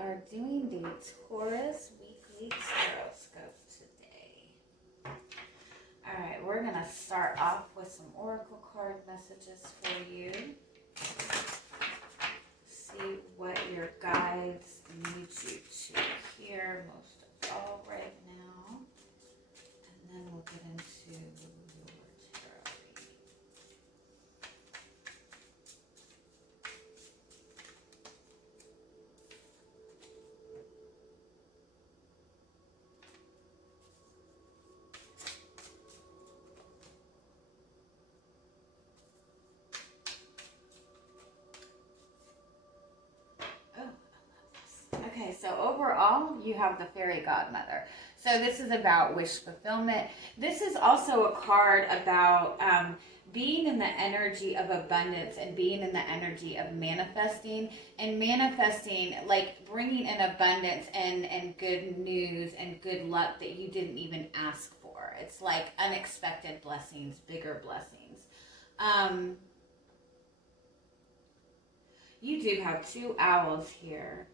are doing the Taurus Weekly Tarotscope today. Alright, we're going to start off with some oracle card messages for you. See what your guides need you to hear most of all right now. And then we'll get into your tarot reading. Okay, so overall, you have the fairy godmother. So this is about wish fulfillment. This is also a card about being in the energy of abundance and being in the energy of manifesting. And manifesting, like bringing in abundance and good news and good luck that you didn't even ask for. It's like unexpected blessings, bigger blessings. You do have two owls here.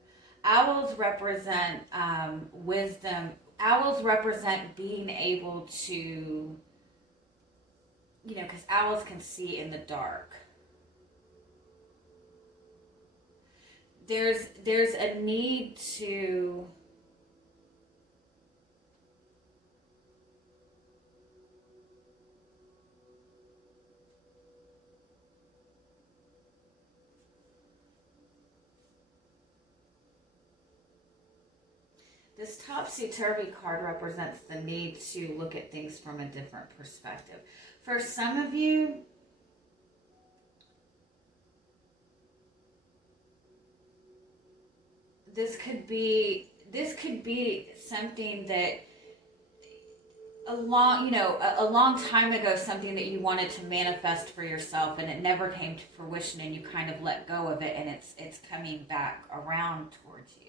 Owls represent wisdom. Owls represent being able to, you know, because owls can see in the dark. There's a need to this topsy-turvy card represents the need to look at things from a different perspective. For some of you, this could be something that a long time ago, something that you wanted to manifest for yourself and it never came to fruition and you kind of let go of it and it's coming back around towards you.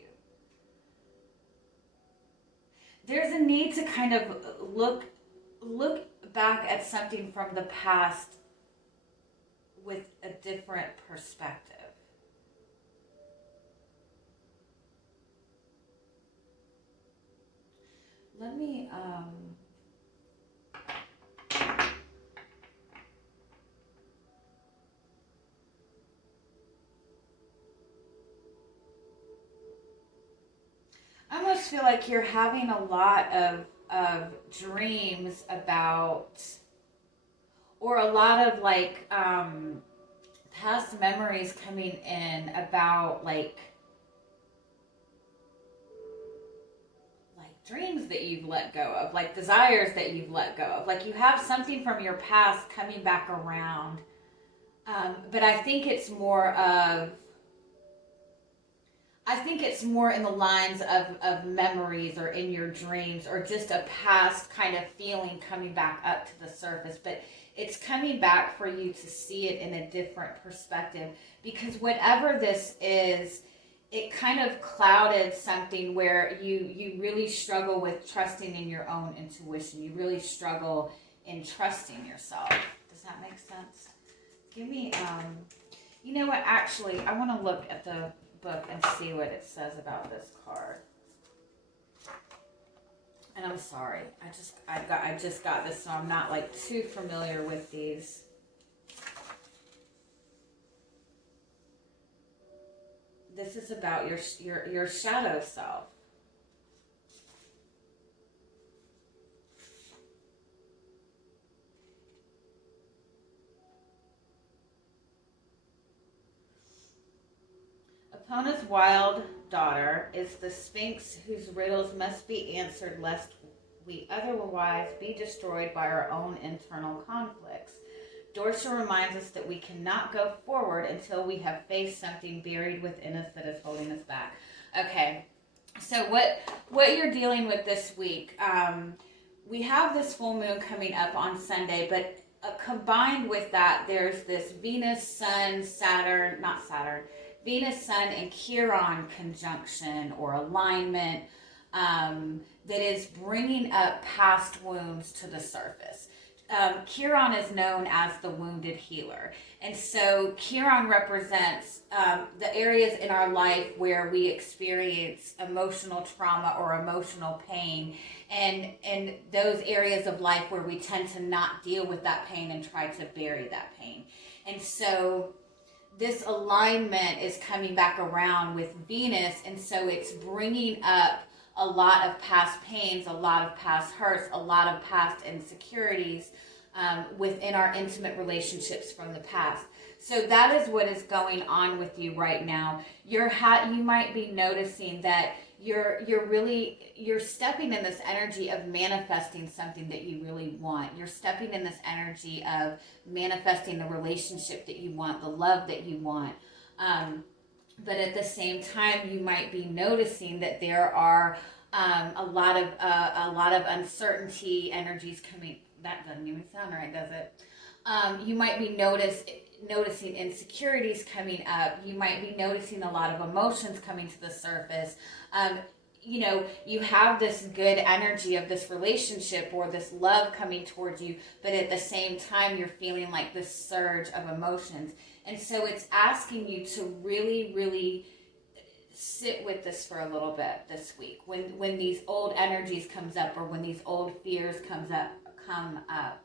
There's a need to kind of look back at something from the past with a different perspective. Let me I almost feel like you're having a lot of dreams about, or a lot of like past memories coming in about like dreams that you've let go of, like desires that you've let go of. Like you have something from your past coming back around. But I think it's more in the lines of memories or in your dreams or just a past kind of feeling coming back up to the surface. But it's coming back for you to see it in a different perspective, because whatever this is, it kind of clouded something where you really struggle with trusting in your own intuition. You really struggle in trusting yourself. Does that make sense? Give me, you know what, actually, I want to look at the book and see what it says about this card. And I'm sorry, I just got this, so I'm not like too familiar with these. This is about your shadow self. Epona's wild daughter is the Sphinx whose riddles must be answered lest we otherwise be destroyed by our own internal conflicts. Dorsha reminds us that we cannot go forward until we have faced something buried within us that is holding us back. Okay, so what you're dealing with this week, we have this full moon coming up on Sunday, but combined with that, there's this Venus, Sun, Venus, Sun, and Chiron conjunction or alignment that is bringing up past wounds to the surface. Chiron is known as the wounded healer. And so Chiron represents the areas in our life where we experience emotional trauma or emotional pain, and those areas of life where we tend to not deal with that pain and try to bury that pain. And so this alignment is coming back around with Venus, and so it's bringing up a lot of past pains, a lot of past hurts, a lot of past insecurities within our intimate relationships from the past. So that is what is going on with you right now. You might be noticing that you're stepping in this energy of manifesting something that you really want. You're stepping in this energy of manifesting the relationship that you want, the love that you want. But at the same time, you might be noticing that there are a lot of uncertainty energies coming. That doesn't even sound right, does it? You might be noticing insecurities coming up. You might be noticing a lot of emotions coming to the surface. You have this good energy of this relationship or this love coming towards you, but at the same time, you're feeling like this surge of emotions. And so it's asking you to really, really sit with this for a little bit this week. When these old energies comes up, or when these old fears come up.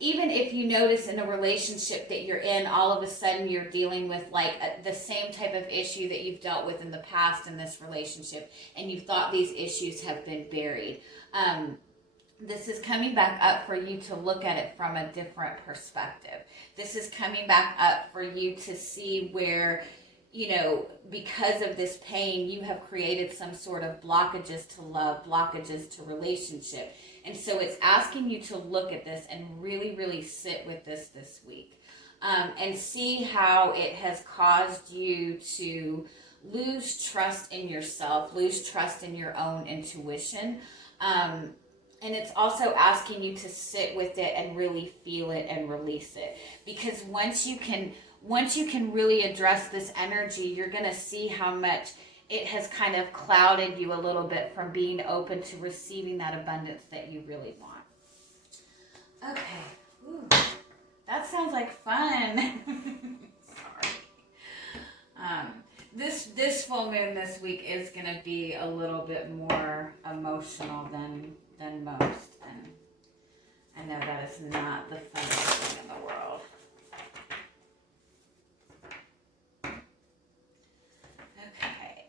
Even if you notice in a relationship that you're in, all of a sudden you're dealing with the same type of issue that you've dealt with in the past in this relationship, and you thought these issues have been buried. This is coming back up for you to look at it from a different perspective. This is coming back up for you to see where, because of this pain, you have created some sort of blockages to love, blockages to relationship. And so it's asking you to look at this and really, really sit with this week. And see how it has caused you to lose trust in yourself, lose trust in your own intuition. And it's also asking you to sit with it and really feel it and release it. Because once you can really address this energy, you're going to see how much it has kind of clouded you a little bit from being open to receiving that abundance that you really want. Okay. Ooh, that sounds like fun. Sorry. This full moon this week is going to be a little bit more emotional than most, and I know that is not the funnest thing in the world. Okay,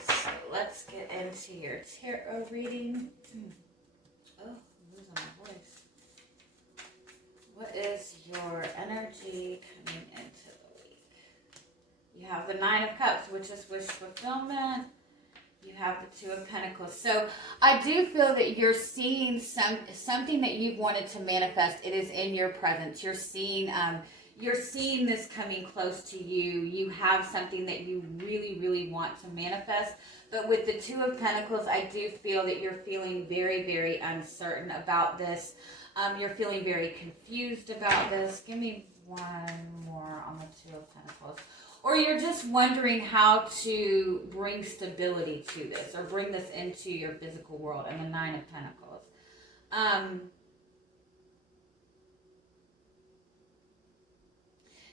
so let's get into your tarot reading. Oh, I'm losing my voice. What is your energy coming into the week? You have the Nine of Cups, which is wish fulfillment. You have the Two of Pentacles. So I do feel that you're seeing something that you've wanted to manifest. It is in your presence. You're seeing this coming close to you. You have something that you really, really want to manifest. But with the Two of Pentacles, I do feel that you're feeling very, very uncertain about this. You're feeling very confused about this. Give me one more on the Two of Pentacles. Or you're just wondering how to bring stability to this, or bring this into your physical world, and the Nine of Pentacles.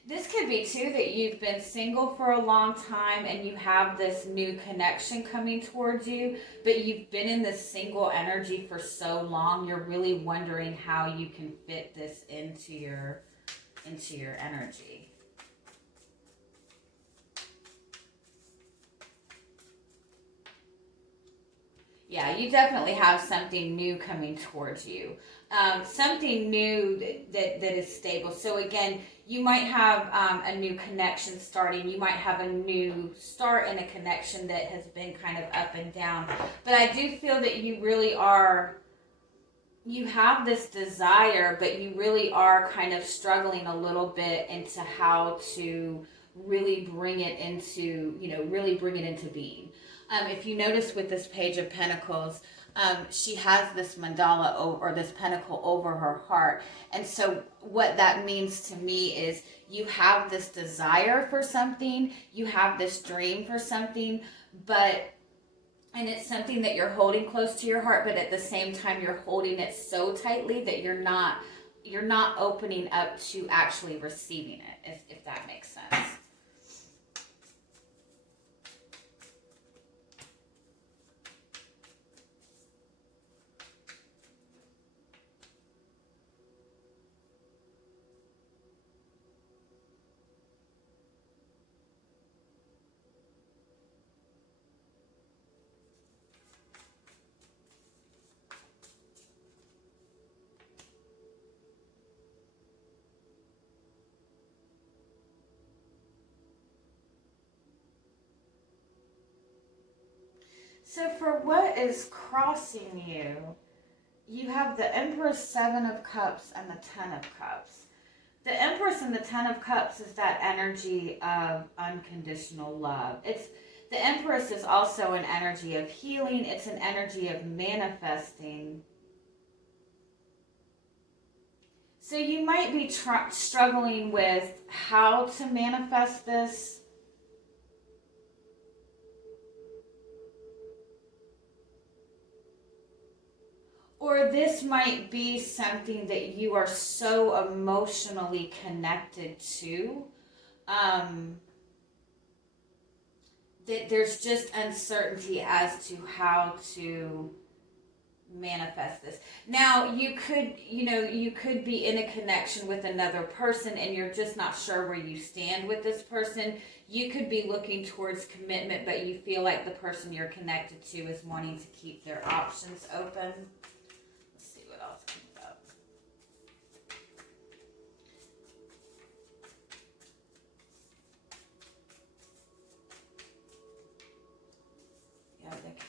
This could be too that you've been single for a long time and you have this new connection coming towards you, but you've been in this single energy for so long, you're really wondering how you can fit this into your energy. Yeah, you definitely have something new coming towards you. Something new that is stable. So again, you might have a new connection starting. You might have a new start in a connection that has been kind of up and down. But I do feel that you really are, you have this desire, but you really are kind of struggling a little bit into how to really bring it into, really bring it into being. If you notice with this Page of Pentacles, she has this mandala or this pentacle over her heart. And so what that means to me is you have this desire for something, you have this dream for something, but And it's something that you're holding close to your heart, but at the same time you're holding it so tightly that you're not opening up to actually receiving it, if that makes sense. So for what is crossing you, you have the Empress, Seven of Cups, and the Ten of Cups. The Empress and the Ten of Cups is that energy of unconditional love. The Empress is also an energy of healing. It's an energy of manifesting. So you might be struggling with how to manifest this. Or this might be something that you are so emotionally connected to that there's just uncertainty as to how to manifest this. Now, you could be in a connection with another person and you're just not sure where you stand with this person. You could be looking towards commitment, but you feel like the person you're connected to is wanting to keep their options open. What else comes up? Yeah, the King of Cups.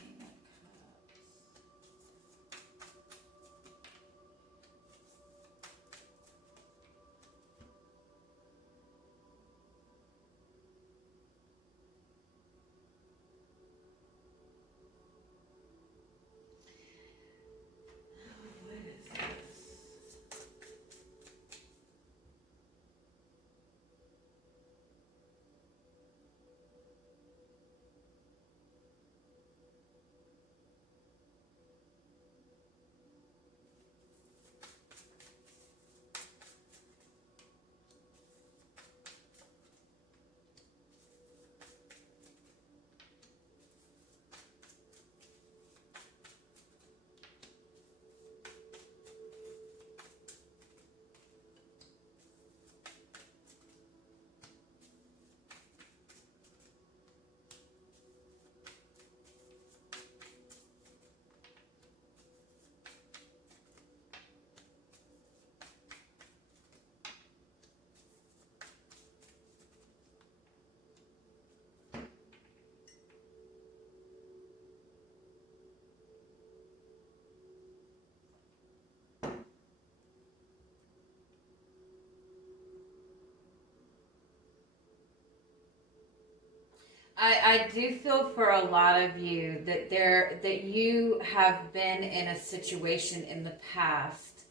I do feel for a lot of you that you have been in a situation in the past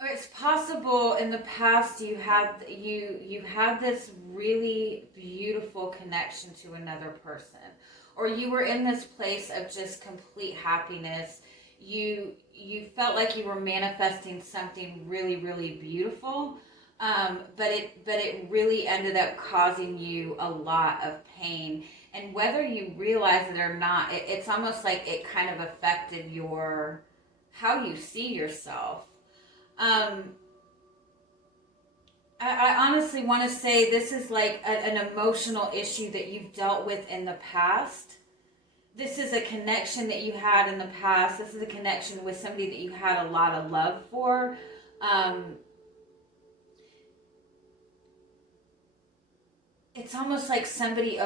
or it's possible in the past you had this really beautiful connection to another person, or you were in this place of just complete happiness. You felt like you were manifesting something really, really beautiful, but it really ended up causing you a lot of pain. And whether you realize it or not, it's almost like it kind of affected how you see yourself. I honestly want to say this is like an emotional issue that you've dealt with in the past. This is a connection that you had in the past. This is a connection with somebody that you had a lot of love for. It's almost like somebody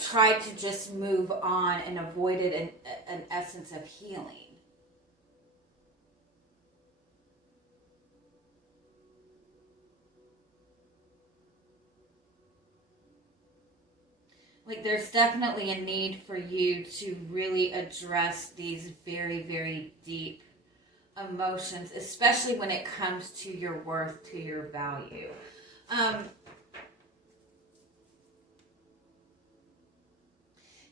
tried to just move on and avoided an essence of healing. Like, there's definitely a need for you to really address these very, very deep emotions, especially when it comes to your worth, to your value.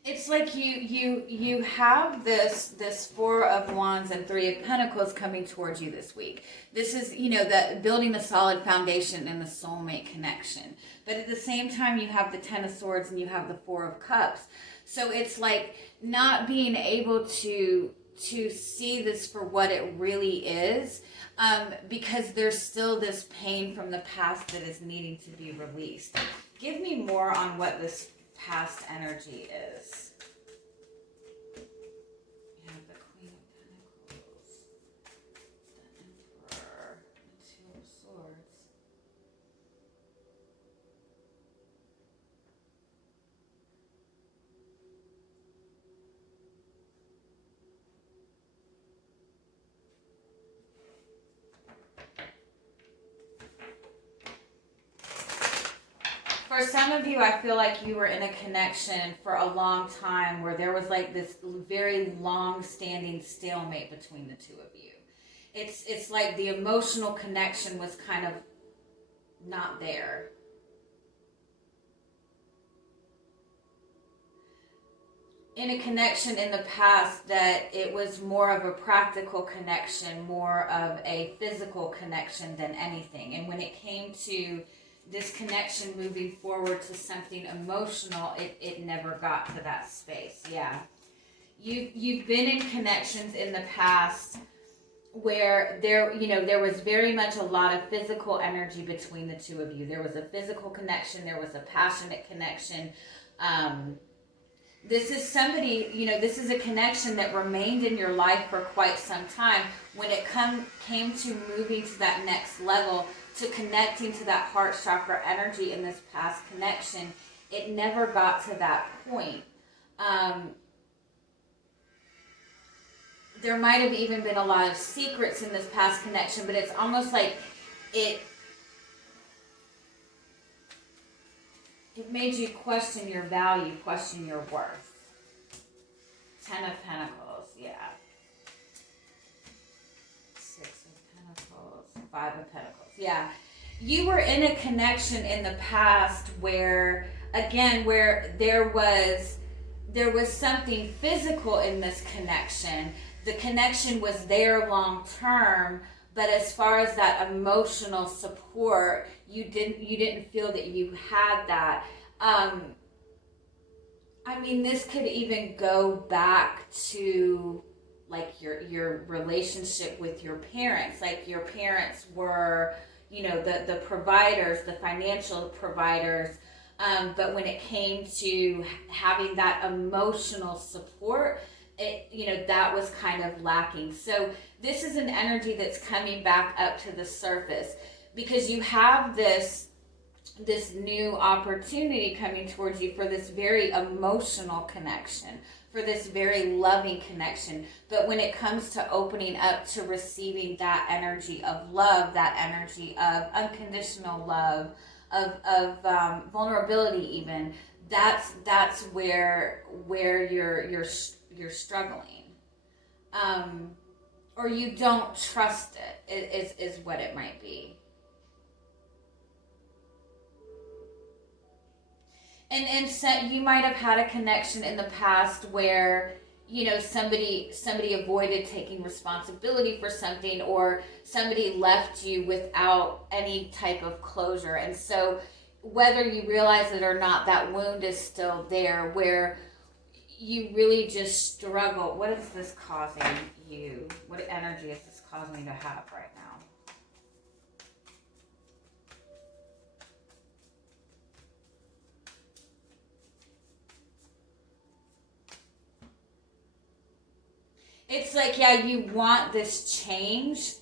It's like you have this Four of Wands and Three of Pentacles coming towards you this week. This is, the building a solid foundation and the soulmate connection. But at the same time, you have the Ten of Swords and you have the Four of Cups. So it's like not being able to see this for what it really is, because there's still this pain from the past that is needing to be released. Give me more on what this past energy is. We have the Queen of Pentacles, the Emperor, the Two of Swords. For some of you, I feel like you were in a connection for a long time where there was like this very long-standing stalemate between the two of you. It's like the emotional connection was kind of not there. In a connection in the past that it was more of a practical connection, more of a physical connection than anything. And when it came to this connection moving forward to something emotional, it never got to that space. Yeah. You've been in connections in the past where there was very much a lot of physical energy between the two of you. There was a physical connection, there was a passionate connection. This is somebody, this is a connection that remained in your life for quite some time. When it came to moving to that next level, to connecting to that heart chakra energy in this past connection, it never got to that point. There might have even been a lot of secrets in this past connection, but it's almost like it made you question your value, question your worth. Ten of Pentacles, yeah. Six of Pentacles, Five of Pentacles. Yeah, you were in a connection in the past where there was something physical in this connection. The connection was there long term, but as far as that emotional support, you didn't feel that you had that. This could even go back to like your relationship with your parents. Like your parents were, the providers, the financial providers. But when it came to having that emotional support, that was kind of lacking. So this is an energy that's coming back up to the surface because you have this new opportunity coming towards you for this very emotional connection, for this very loving connection. But when it comes to opening up to receiving that energy of love, that energy of unconditional love, of vulnerability, even, that's where you're struggling, or you don't trust it is what it might be. And so you might have had a connection in the past where somebody avoided taking responsibility for something, or somebody left you without any type of closure. And so whether you realize it or not, that wound is still there where you really just struggle. What is this causing you? What energy is this causing you to have right now? It's like, you want this change,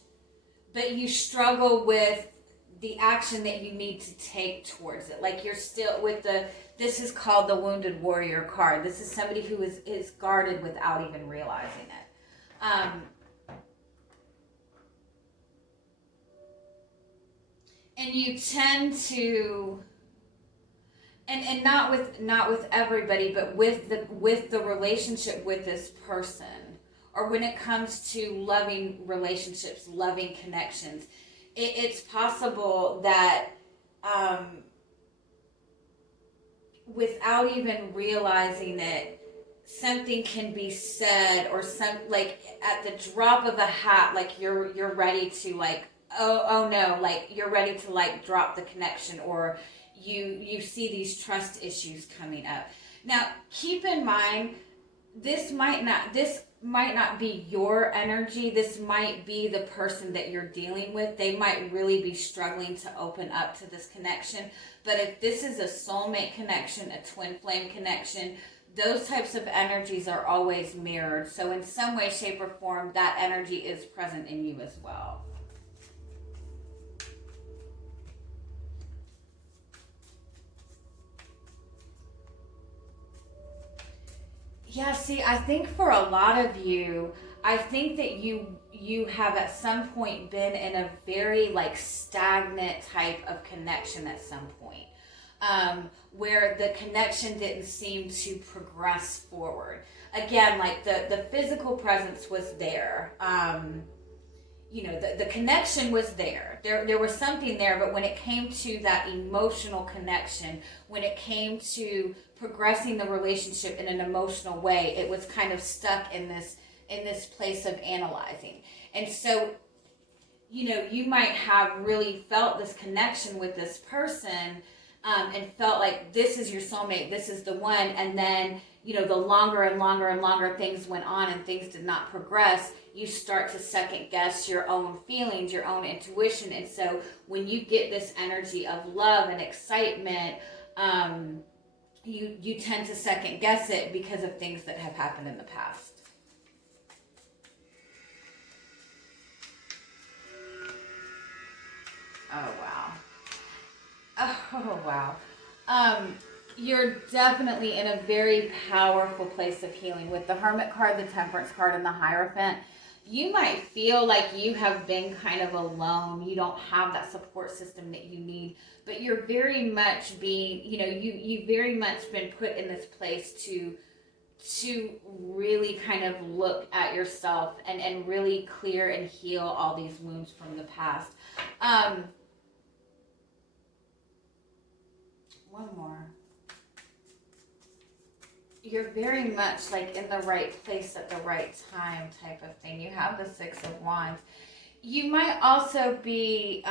but you struggle with the action that you need to take towards it. Like you're still with this is called the Wounded Warrior card. This is somebody who is guarded without even realizing it. And you tend to, and not with everybody, but with the relationship with this person, or when it comes to loving relationships, loving connections, it's possible that without even realizing it, something can be said, or like at the drop of a hat, like you're ready to like, oh no, like you're ready to like drop the connection, or you see these trust issues coming up. Now, keep in mind, this might not be your energy. This might be the person that you're dealing with. They might really be struggling to open up to this connection. But if this is a soulmate connection, a twin flame connection, those types of energies are always mirrored. So in some way, shape, or form, that energy is present in you as well. Yeah, see, I think for a lot of you, I think that you have at some point been in a very like stagnant type of connection at some point, where the connection didn't seem to progress forward. Again, like the physical presence was there. The connection was there. There was something there, but when it came to that emotional connection, when it came to progressing the relationship in an emotional way, it was kind of stuck in this place of analyzing. And so, you might have really felt this connection with this person, and felt like this is your soulmate, this is the one, and then, the longer and longer and longer things went on and things did not progress, you start to second guess your own feelings, your own intuition. And so when you get this energy of love and excitement, you tend to second guess it because of things that have happened in the past. Oh, wow. Oh, wow. You're definitely in a very powerful place of healing. With the Hermit card, the Temperance card, and the Hierophant, you might feel like you have been kind of alone. You don't have that support system that you need, but you're very much being, you very much been put in this place to really kind of look at yourself and really clear and heal all these wounds from the past. One more. You're very much like in the right place at the right time type of thing. You have the Six of Wands. You might also be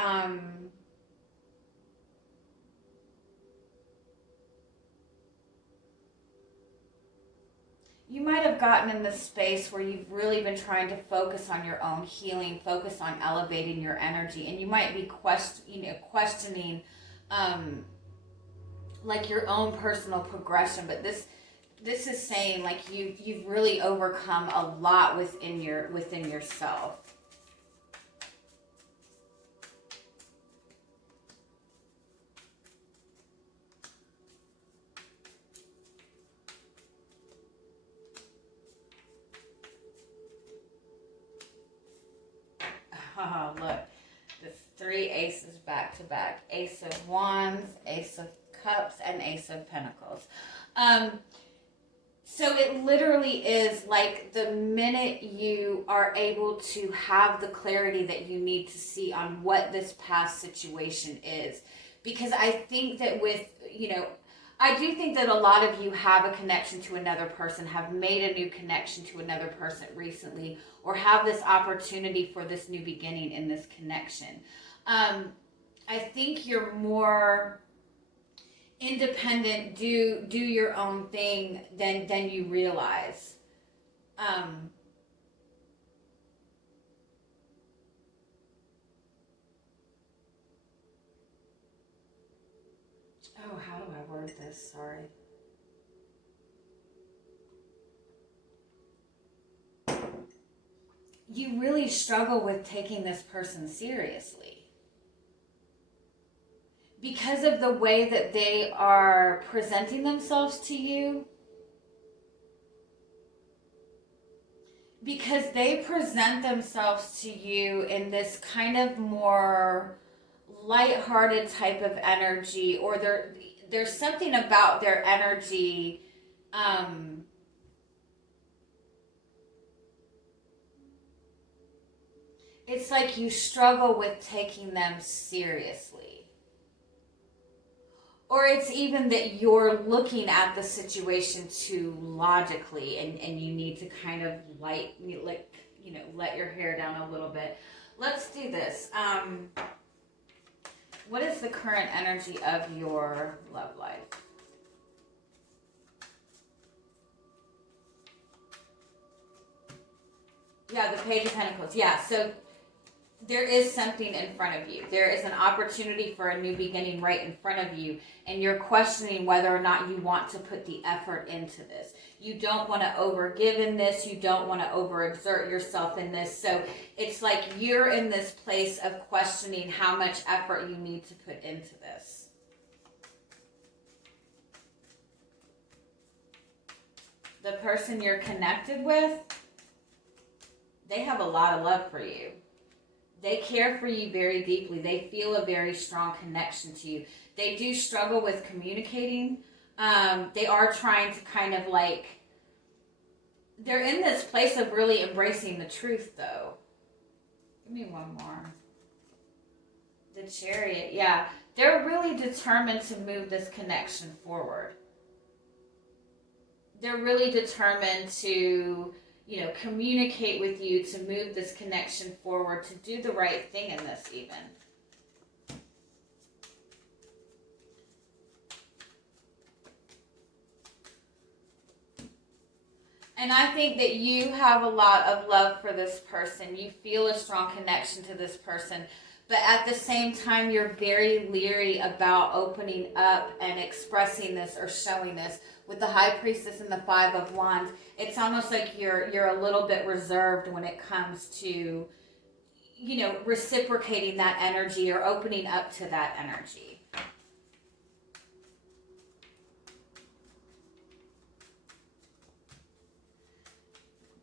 you might have gotten in this space where you've really been trying to focus on your own healing, focus on elevating your energy, and you might be questioning like your own personal progression. But this is saying like you've really overcome a lot within yourself. Oh, look, the three aces back to back. Ace of Wands, Ace of Cups, and Ace of Pentacles. So it literally is like the minute you are able to have the clarity that you need to see on what this past situation is. Because I think that I do think that a lot of you have a connection to another person, have made a new connection to another person recently, or have this opportunity for this new beginning in this connection. I think you're more independent, do your own thing than you realize. Oh, how do I word this? Sorry. You really struggle with taking this person seriously because of the way that they are presenting themselves to you. Because they present themselves to you in this kind of more lighthearted type of energy, or there's something about their energy it's like you struggle with taking them seriously. Or it's even that you're looking at the situation too logically, and you need to kind of let your hair down a little bit. Let's do this. What is the current energy of your love life? Yeah, the Page of Pentacles. Yeah, so there is something in front of you. There is an opportunity for a new beginning right in front of you, and you're questioning whether or not you want to put the effort into this. You don't want to overgive in this. You don't want to overexert yourself in this. So it's like you're in this place of questioning how much effort you need to put into this. The person you're connected with, they have a lot of love for you. They care for you very deeply. They feel a very strong connection to you. They do struggle with communicating. They are trying to kind of like, they're in this place of really embracing the truth though. Give me one more. The Chariot, yeah. They're really determined to move this connection forward. They're really determined to, communicate with you, to move this connection forward, to do the right thing in this even. And I think that you have a lot of love for this person. You feel a strong connection to this person. But at the same time, you're very leery about opening up and expressing this or showing this. With the High Priestess and the Five of Wands, it's almost like you're a little bit reserved when it comes to, reciprocating that energy or opening up to that energy.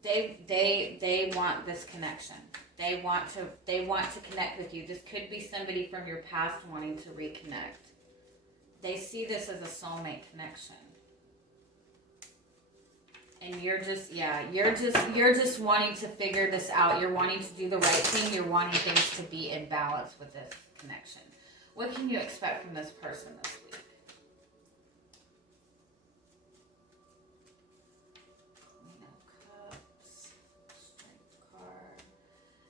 They want this connection. They want to connect with you. This could be somebody from your past wanting to reconnect. They see this as a soulmate connection. And you're just wanting to figure this out. You're wanting to do the right thing. You're wanting things to be in balance with this connection. What can you expect from this person this week? Queen of Cups, Strength card,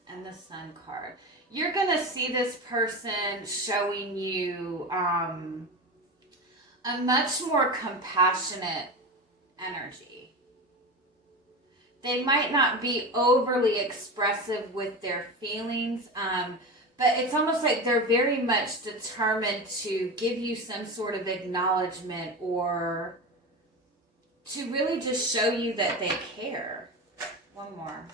and the Sun card. You're going to see this person showing you a much more compassionate energy. They might not be overly expressive with their feelings, but it's almost like they're very much determined to give you some sort of acknowledgement or to really just show you that they care. One more.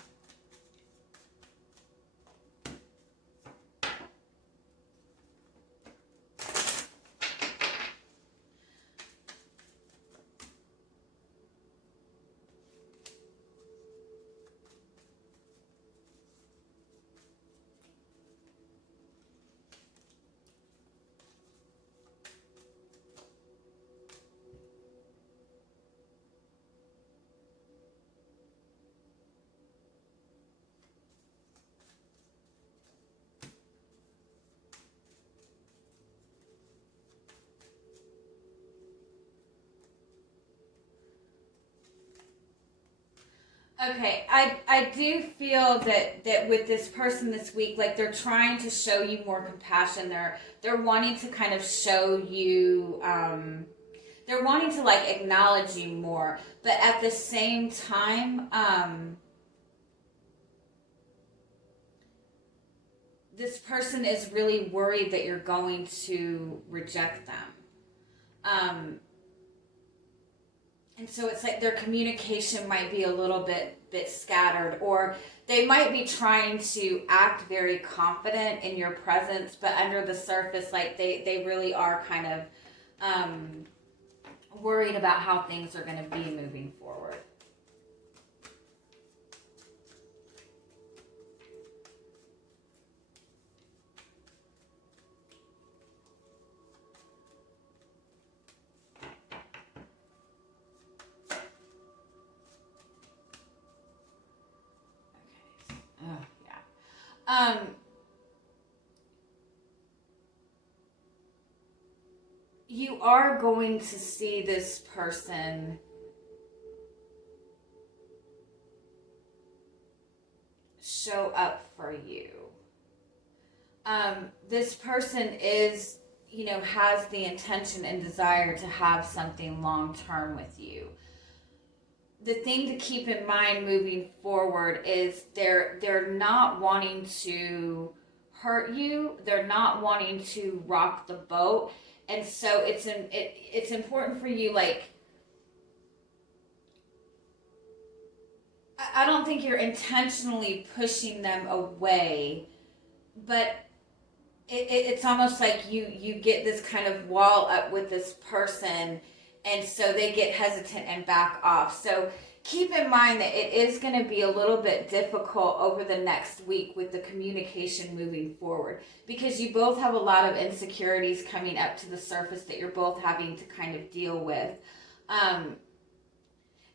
Okay, I do feel that with this person this week, like they're trying to show you more compassion. They're wanting to kind of show you, they're wanting to like acknowledge you more. But at the same time, this person is really worried that you're going to reject them. And so it's like their communication might be a little bit scattered, or they might be trying to act very confident in your presence, but under the surface, like they really are kind of worried about how things are going to be moving forward. You are going to see this person show up for you. This person is, you know, has the intention and desire to have something long term with you. The thing to keep in mind moving forward is they're not wanting to hurt you. They're not wanting to rock the boat. And so it's important for you, like, I don't think you're intentionally pushing them away, but it's almost like you get this kind of wall up with this person, and so they get hesitant and back off. So keep in mind that it is going to be a little bit difficult over the next week with the communication moving forward, because you both have a lot of insecurities coming up to the surface that you're both having to kind of deal with.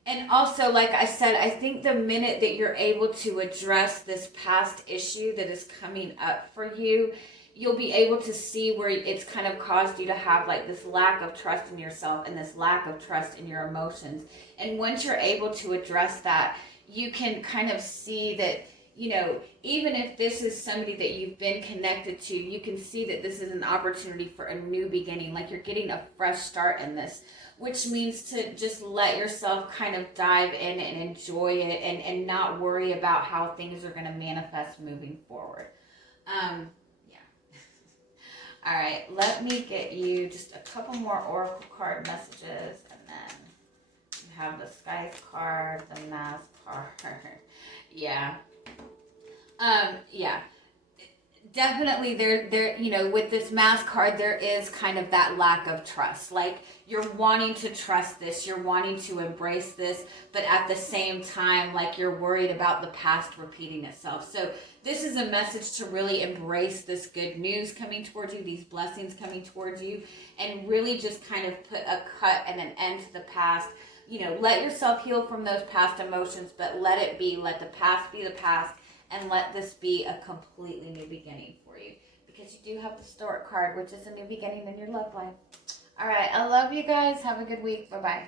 And also, like I said, I think the minute that you're able to address this past issue that is coming up for you, you'll be able to see where it's kind of caused you to have like this lack of trust in yourself and this lack of trust in your emotions. And once you're able to address that, you can kind of see that, you know, even if this is somebody that you've been connected to, you can see that this is an opportunity for a new beginning. Like you're getting a fresh start in this, which means to just let yourself kind of dive in and enjoy it, and not worry about how things are going to manifest moving forward. All right, let me get you just a couple more oracle card messages, and then you have the Sky card, the Mass card. Yeah. Yeah. Definitely there, you know, with this Mass card, there is kind of that lack of trust. Like you're wanting to trust this, you're wanting to embrace this, but at the same time, like you're worried about the past repeating itself. So this is a message to really embrace this good news coming towards you, these blessings coming towards you, and really just kind of put a cut and an end to the past. You know, let yourself heal from those past emotions, but let it be. Let the past be the past, and let this be a completely new beginning for you. Because you do have the Stork card, which is a new beginning in your love life. All right, I love you guys. Have a good week. Bye-bye.